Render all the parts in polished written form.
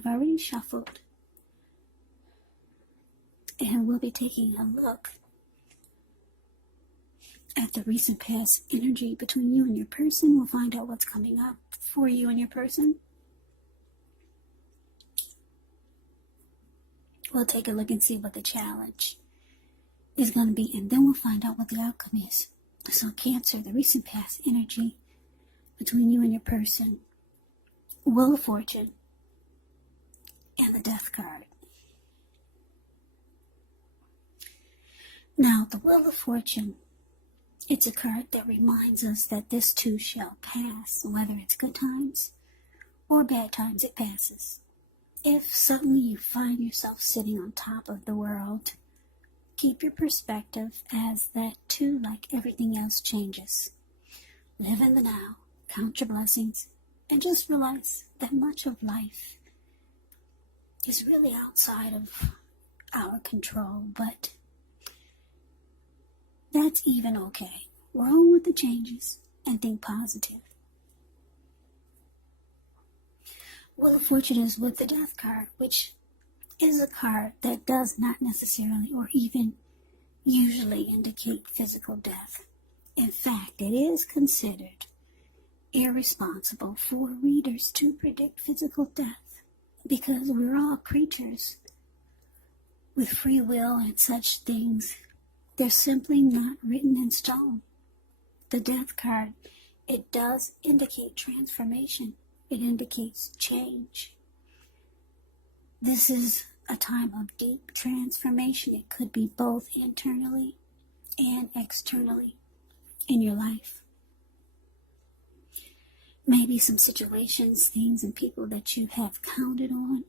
I've already shuffled, and we'll be taking a look at the recent past energy between you and your person. We'll find out what's coming up for you and your person. We'll take a look and see what the challenge is going to be, and then we'll find out what the outcome is. So Cancer, the recent past energy between you and your person, Wheel of Fortune, and the Death card. Now, the Wheel of Fortune, it's a card that reminds us that this too shall pass. Whether it's good times or bad times, it passes. If suddenly you find yourself sitting on top of the world, keep your perspective, as that too, like everything else, changes. Live in the now, count your blessings, and just realize that much of life is really outside of our control, but that's even okay. Roll with the changes and think positive. Wheel of Fortune is with the Death card, which is a card that does not necessarily or even usually indicate physical death. In fact, it is considered irresponsible for readers to predict physical death, because we're all creatures with free will, and such things, they're simply not written in stone. The Death card, it does indicate transformation. It indicates change. This is a time of deep transformation. It could be both internally and externally in your life. Maybe some situations, things, and people that you have counted on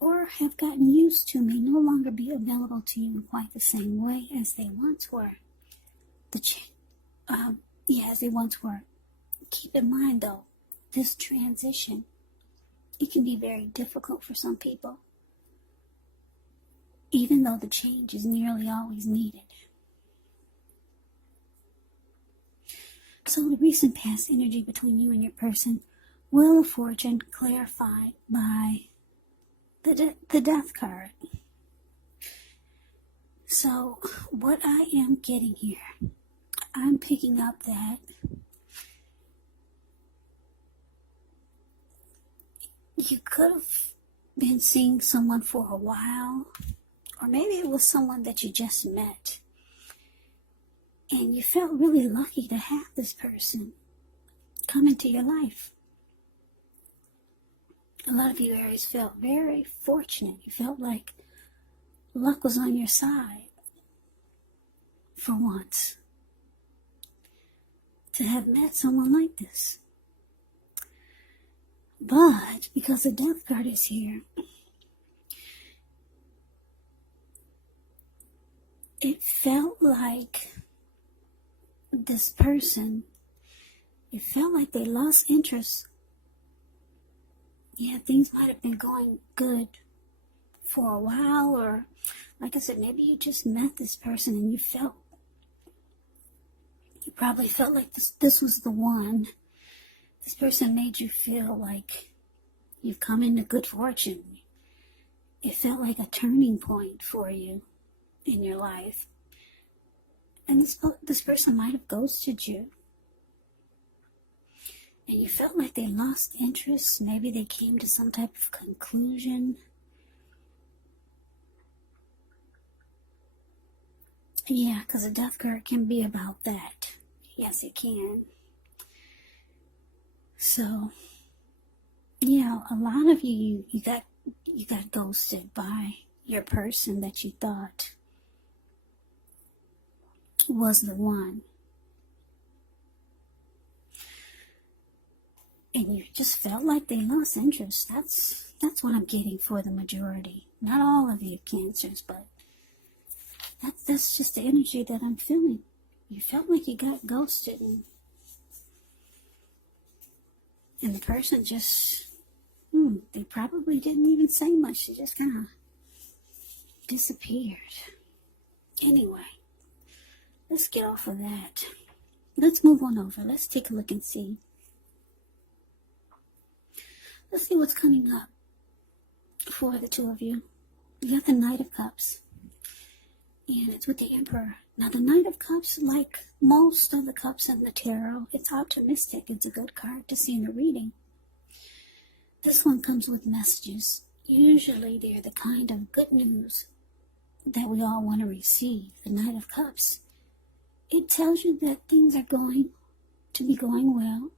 or have gotten used to may no longer be available to you in quite the same way as they once were. As they once were. Keep in mind, though, this transition, it can be very difficult for some people, even though the change is nearly always needed. So the recent past energy between you and your person, Wheel of Fortune, clarified by the Death card. So what I am getting here, I'm picking up that you could have been seeing someone for a while, or maybe it was someone that you just met, and you felt really lucky to have this person come into your life. A lot of you Aries felt very fortunate. You felt like luck was on your side for once, to have met someone like this. But because the Death card is here, it felt like this person, it felt like they lost interest. Yeah, things might have been going good for a while, or like I said, maybe you just met this person and you probably felt like this was the one. This person made you feel like you've come into good fortune. It felt like a turning point for you in your life. And this person might have ghosted you. And you felt like they lost interest. Maybe they came to some type of conclusion. Yeah, because a Death card can be about that. Yes, it can. So, yeah, a lot of you got ghosted by your person that you thought was the one. And you just felt like they lost interest. That's what I'm getting for the majority. Not all of you Cancers, but that's just the energy that I'm feeling. You felt like you got ghosted, and the person just, they probably didn't even say much. They just kind of disappeared. Anyway, let's get off of that. Let's move on over. Let's take a look and see. Let's see what's coming up for the two of you. You got the Knight of Cups, and it's with the Emperor. Now, the Knight of Cups, like most of the cups in the tarot, it's optimistic. It's a good card to see in a reading. This one comes with messages. Usually, they're the kind of good news that we all want to receive. The Knight of Cups, it tells you that things are going to be going well.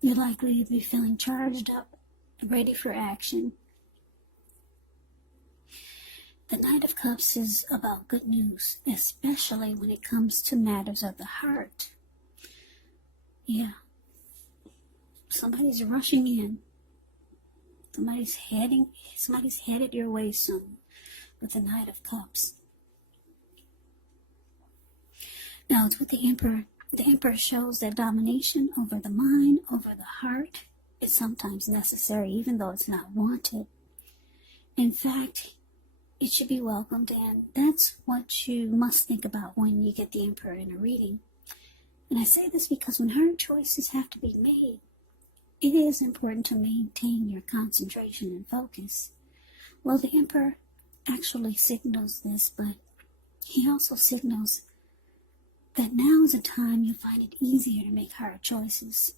You're likely to be feeling charged up, ready for action. The Knight of Cups is about good news, especially when it comes to matters of the heart. Yeah. Somebody's rushing in. Somebody's headed your way soon with the Knight of Cups. Now, it's with the Emperor. The Emperor shows that domination over the mind, over the heart, is sometimes necessary, even though it's not wanted. In fact, it should be welcomed, and that's what you must think about when you get the Emperor in a reading. And I say this because when hard choices have to be made, it is important to maintain your concentration and focus. Well, the Emperor actually signals this, but he also signals that now is a time you find it easier to make hard choices.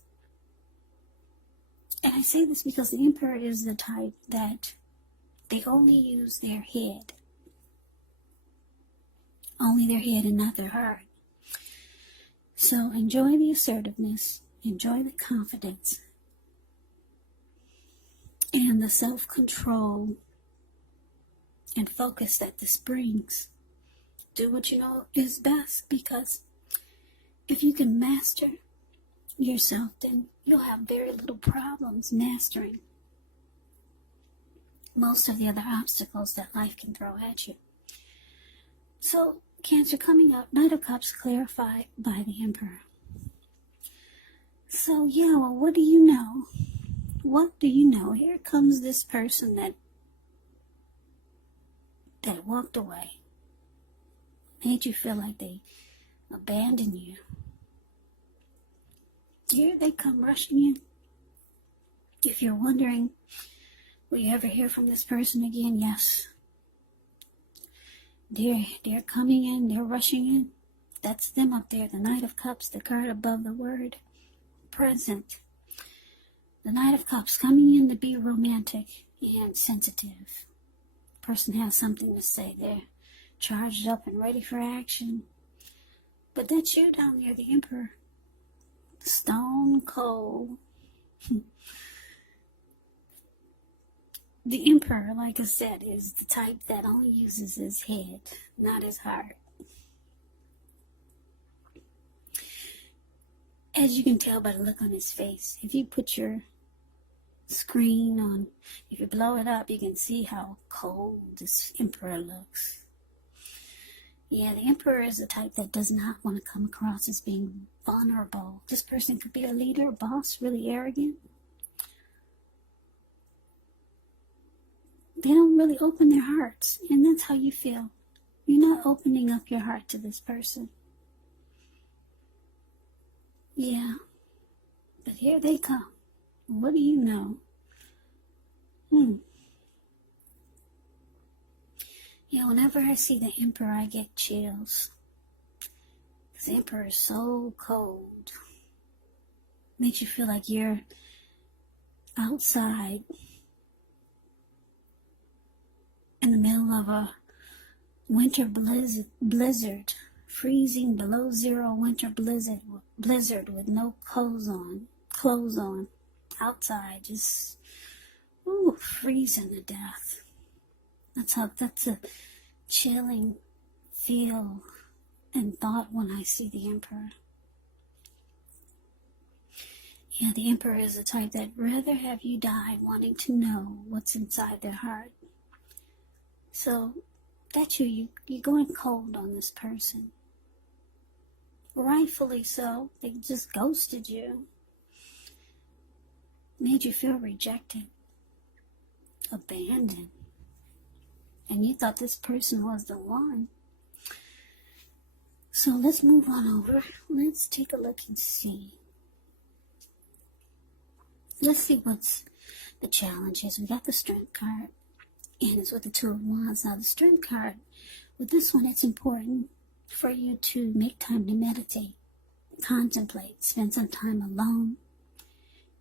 And I say this because the Emperor is the type that they only use their head. Only their head and not their heart. So enjoy the assertiveness, enjoy the confidence, and the self-control and focus that this brings. Do what you know is best, because if you can master yourself, then you'll have very little problems mastering most of the other obstacles that life can throw at you. So, Cancer, coming up, Knight of Cups clarified by the Emperor. So, yeah, well, what do you know? What do you know? Here comes this person that walked away. Made you feel like they abandoned you. Here they come rushing in. If you're wondering, will you ever hear from this person again? Yes. They're coming in, they're rushing in. That's them up there, the Knight of Cups, the card above the word present. The Knight of Cups coming in to be romantic and sensitive. The person has something to say. They're charged up and ready for action. But that's you down there, the Emperor. Stone cold. The Emperor, like I said, is the type that only uses his head, not his heart. As you can tell by the look on his face, if you put your screen on, if you blow it up, you can see how cold this Emperor looks. Yeah, the Emperor is the type that does not want to come across as being vulnerable. This person could be a leader, a boss, really arrogant. They don't really open their hearts, and that's how you feel. You're not opening up your heart to this person. Yeah, but here they come. What do you know? Yeah, whenever I see the Emperor, I get chills. This Emperor is so cold. Makes you feel like you're outside in the middle of a winter blizzard, freezing below zero winter blizzard with no clothes on, outside, just freezing to death. That's a chilling feel and thought when I see the Emperor. Yeah, the Emperor is the type that rather have you die wanting to know what's inside their heart. So, that's you're going cold on this person. Rightfully so. They just ghosted you. Made you feel rejected. Abandoned. And you thought this person was the one. So let's move on over. Let's take a look and see. Let's see what's the challenge is. We got the Strength card. and it's with the Two of Wands. Now, the Strength card, with this one, it's important for you to make time to meditate, contemplate, spend some time alone,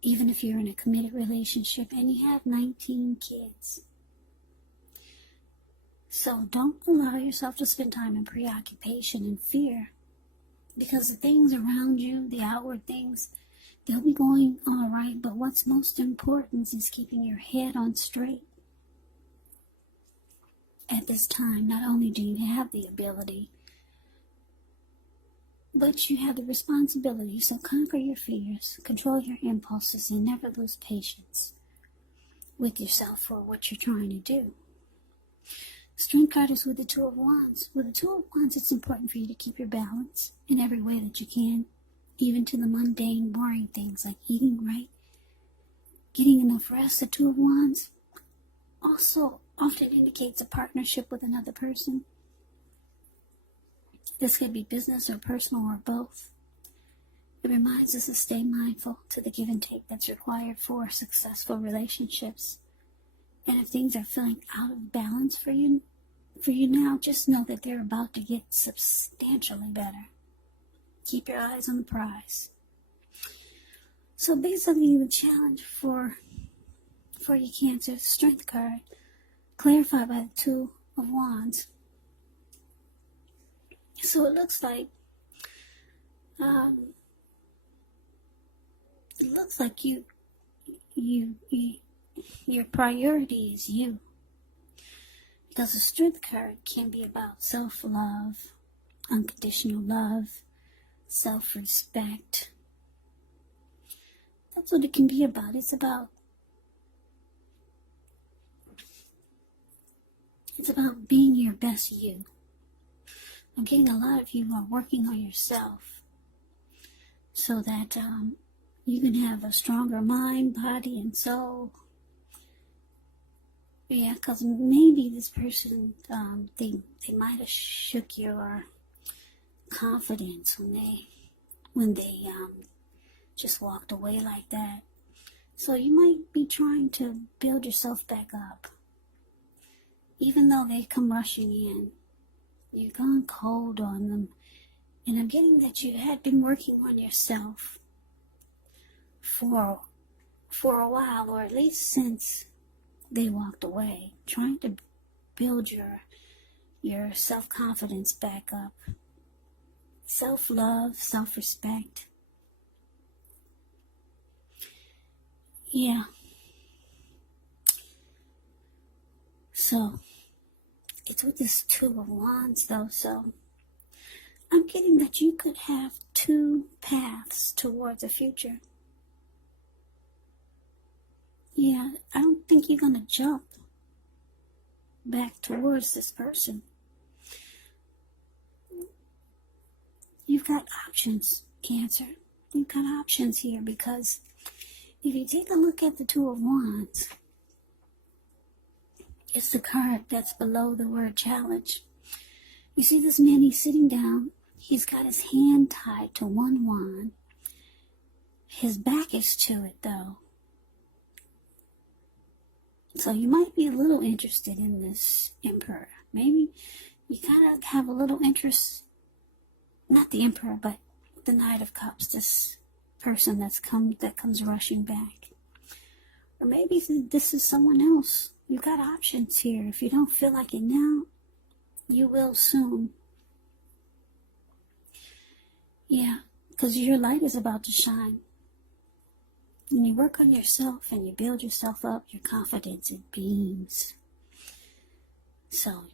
even if you're in a committed relationship and you have 19 kids. So don't allow yourself to spend time in preoccupation and fear, because the things around you, the outward things, they'll be going all right, but what's most important is keeping your head on straight. At this time, not only do you have the ability, but you have the responsibility. So conquer your fears, control your impulses, and never lose patience with yourself for what you're trying to do. Strength card is with the Two of Wands. With the Two of Wands, it's important for you to keep your balance in every way that you can, even to the mundane, boring things like eating right, getting enough rest. The Two of Wands also often indicates a partnership with another person. This could be business or personal or both. It reminds us to stay mindful to the give and take that's required for successful relationships. And if things are feeling out of balance for you now, just know that they're about to get substantially better. Keep your eyes on the prize. So basically, the challenge for you, Cancer, Strength card, clarified by the Two of Wands. So it looks like your priority is you, because the Strength card can be about self-love, unconditional love, self-respect. That's what it can be about. It's about being your best you. I'm getting a lot of you are working on yourself so that you can have a stronger mind, body, and soul. Yeah, because maybe this person, they might have shook your confidence when they just walked away like that. So you might be trying to build yourself back up. Even though they come rushing in, you've gone cold on them. And I'm getting that you had been working on yourself for a while, or at least since they walked away, trying to build your self-confidence back up. Self-love, self-respect. Yeah. So, it's with this Two of Wands, though, so I'm getting that you could have two paths towards the future. Yeah, I don't think you're going to jump back towards this person. You've got options, Cancer. You've got options here, because if you take a look at the Two of Wands, it's the card that's below the word challenge. You see this man, he's sitting down. He's got his hand tied to one wand. His back is to it, though. So you might be a little interested in this Emperor. Maybe you kind of have a little interest, not the Emperor, but the Knight of Cups, this person that comes rushing back. Or maybe this is someone else. You've got options here. If you don't feel like it now, you will soon. Yeah, because your light is about to shine. When you work on yourself and you build yourself up, your confidence, it beams. So,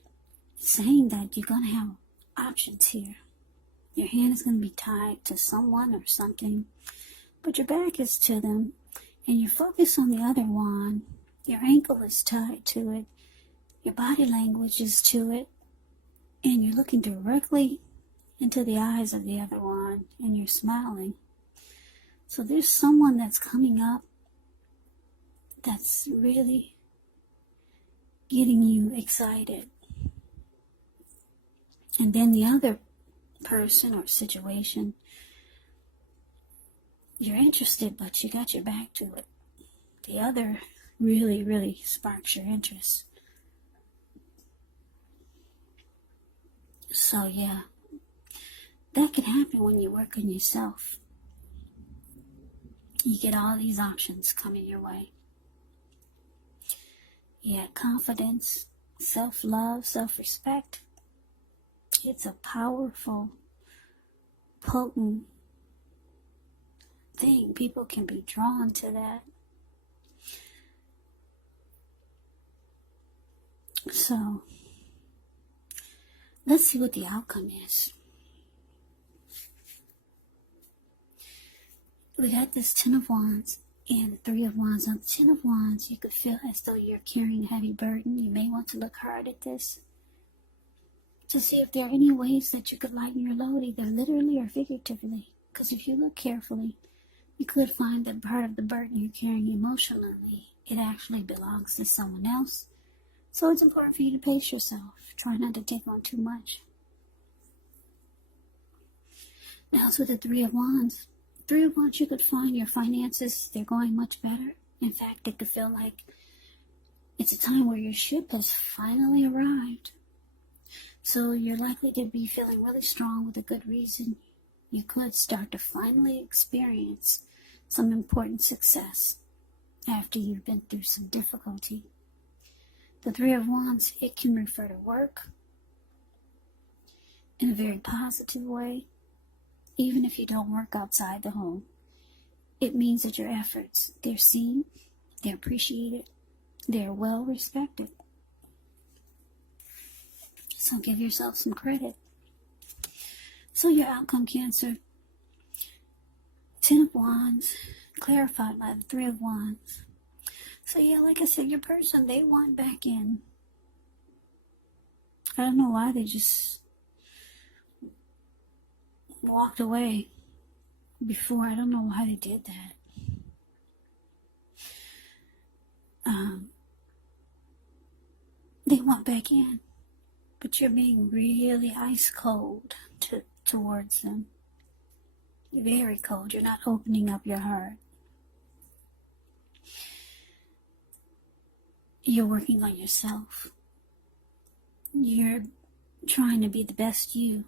it's saying that you're going to have options here. Your hand is going to be tied to someone or something, but your back is to them, and you're focused on the other wand. Your ankle is tied to it. Your body language is to it. And you're looking directly into the eyes of the other one, and you're smiling. So there's someone that's coming up that's really getting you excited. And then the other person or situation, you're interested, but you got your back to it. The other really, really sparks your interest. So yeah, that can happen when you work on yourself. You get all these options coming your way. Yeah, confidence, self-love, self-respect. It's a powerful, potent thing. People can be drawn to that. So, let's see what the outcome is. We got this Ten of Wands and Three of Wands. On the Ten of Wands, you could feel as though you're carrying a heavy burden. You may want to look hard at this to see if there are any ways that you could lighten your load, either literally or figuratively. Because if you look carefully, you could find that part of the burden you're carrying emotionally, it actually belongs to someone else. So it's important for you to pace yourself. Try not to take on too much. Now it's with the Three of Wands. Three of Wands, you could find your finances, they're going much better. In fact, it could feel like it's a time where your ship has finally arrived. So you're likely to be feeling really strong with a good reason. You could start to finally experience some important success after you've been through some difficulty. The Three of Wands, it can refer to work in a very positive way. Even if you don't work outside the home, it means that your efforts, they're seen, they're appreciated, they're well respected. So give yourself some credit. So your outcome, Cancer, Ten of Wands, clarified by the Three of Wands. So yeah, like I said, your person, they want back in. I don't know why they just walked away before. I don't know why they did that. They want back in, but you're being really ice cold towards them. You're very cold. You're not opening up your heart. You're working on yourself. You're trying to be the best you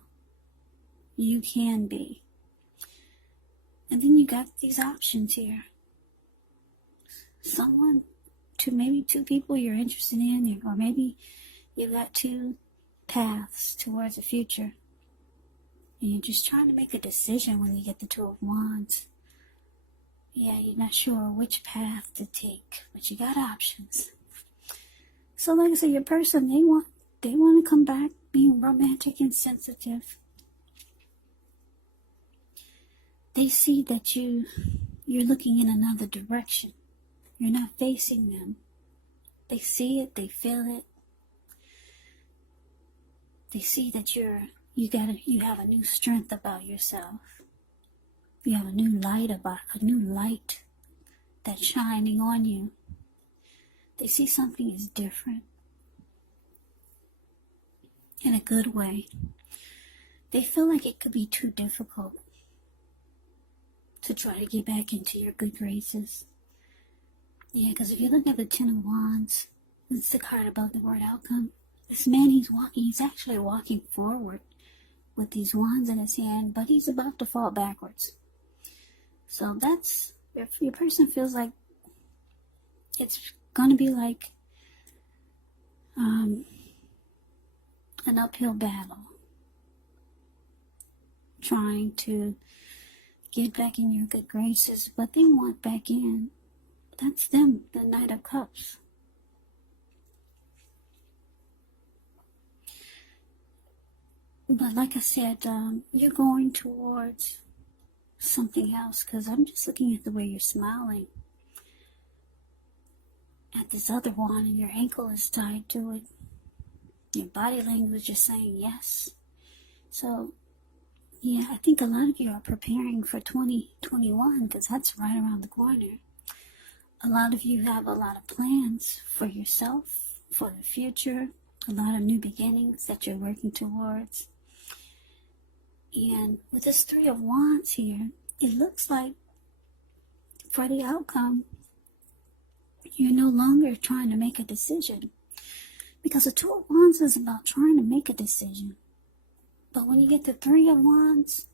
can be. And then you got these options here. Maybe two people you're interested in, or maybe you got two paths towards the future. And you're just trying to make a decision when you get the Two of Wands. Yeah, you're not sure which path to take, but you got options. So like I said, your person, they want to come back being romantic and sensitive. They see that you're looking in another direction. You're not facing them. They see it, they feel it. They see that you have a new strength about yourself. You have a new light that's shining on you. They see something is different in a good way. They feel like it could be too difficult to try to get back into your good graces. Yeah, because if you look at the Ten of Wands, it's the card about the word outcome. This man, he's actually walking forward with these wands in his hand, but he's about to fall backwards. So that's, if your person feels like it's going to be like an uphill battle, trying to get back in your good graces, but they want back in. That's them, the Knight of Cups. But like I said, you're going towards something else, because I'm just looking at the way you're smiling at this other one, and your ankle is tied to it. Your body language is saying yes. So yeah, I think a lot of you are preparing for 2021, because that's right around the corner. A lot of you have a lot of plans for yourself, for the future, a lot of new beginnings that you're working towards. And with this Three of Wands here, it looks like for the outcome, you're no longer trying to make a decision. Because the Two of Wands is about trying to make a decision. But when you get the Three of Wands,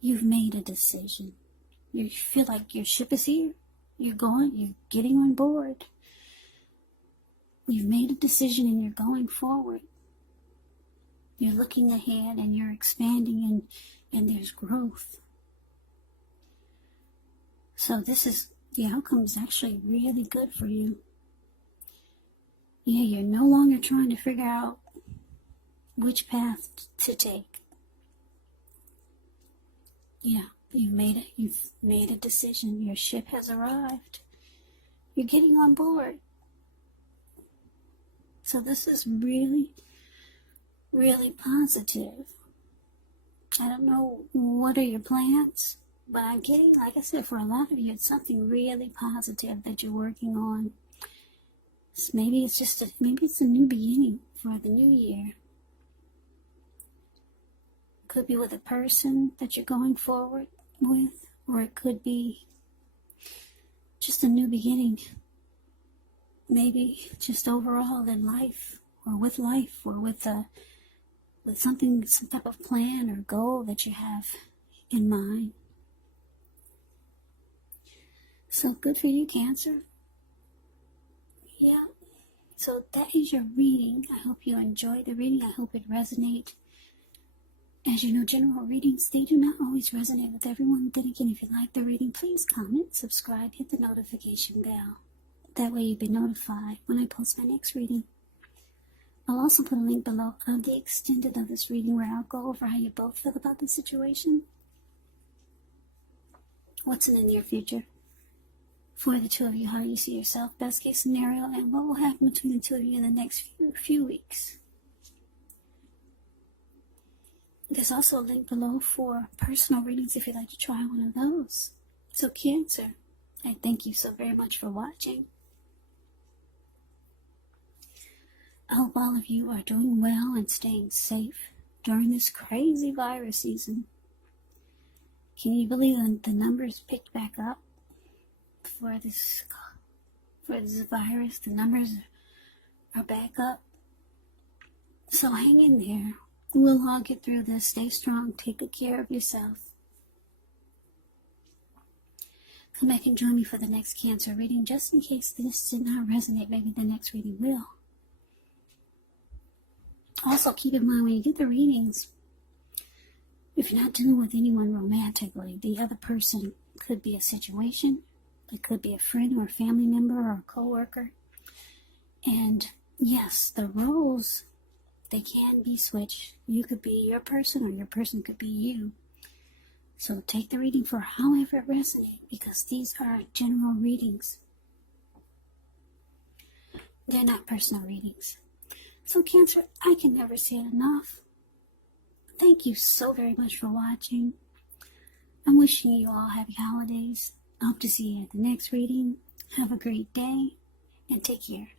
you've made a decision. You feel like your ship is here. You're getting on board. You've made a decision and you're going forward. You're looking ahead and you're expanding and there's growth. So the outcome is actually really good for you. Yeah, you're no longer trying to figure out which path to take. Yeah, you've made a decision. Your ship has arrived. You're getting on board. So this is really, really positive. I don't know what are your plans, but I'm getting, like I said, for a lot of you, it's something really positive that you're working on. Maybe it's a new beginning for the new year. Could be with a person that you're going forward with, or it could be just a new beginning. Maybe just overall in life, or with something, some type of plan or goal that you have in mind. So good for you, Cancer. Yeah. So that is your reading. I hope you enjoyed the reading. I hope it resonated. As you know, general readings, they do not always resonate with everyone. Then again, if you like the reading, please comment, subscribe, hit the notification bell. That way you'll be notified when I post my next reading. I'll also put a link below of the extended of this reading where I'll go over how you both feel about the situation. What's in the near future for the two of you, how you see yourself, best case scenario, and what will happen between the two of you in the next few weeks. There's also a link below for personal readings if you'd like to try one of those. So Cancer, I thank you so very much for watching. I hope all of you are doing well and staying safe during this crazy virus season. Can you believe that the numbers picked back up for this virus? The numbers are back up. So hang in there. We'll all get through this. Stay strong. Take good care of yourself. Come back and join me for the next Cancer reading. Just in case this did not resonate, maybe the next reading will. Also, keep in mind when you get the readings, if you're not dealing with anyone romantically, the other person could be a situation. It could be a friend or a family member or a coworker. And yes, the roles, they can be switched. You could be your person or your person could be you. So take the reading for however it resonates, because these are general readings. They're not personal readings. So Cancer, I can never say it enough. Thank you so very much for watching. I'm wishing you all happy holidays. I hope to see you at the next reading. Have a great day and take care.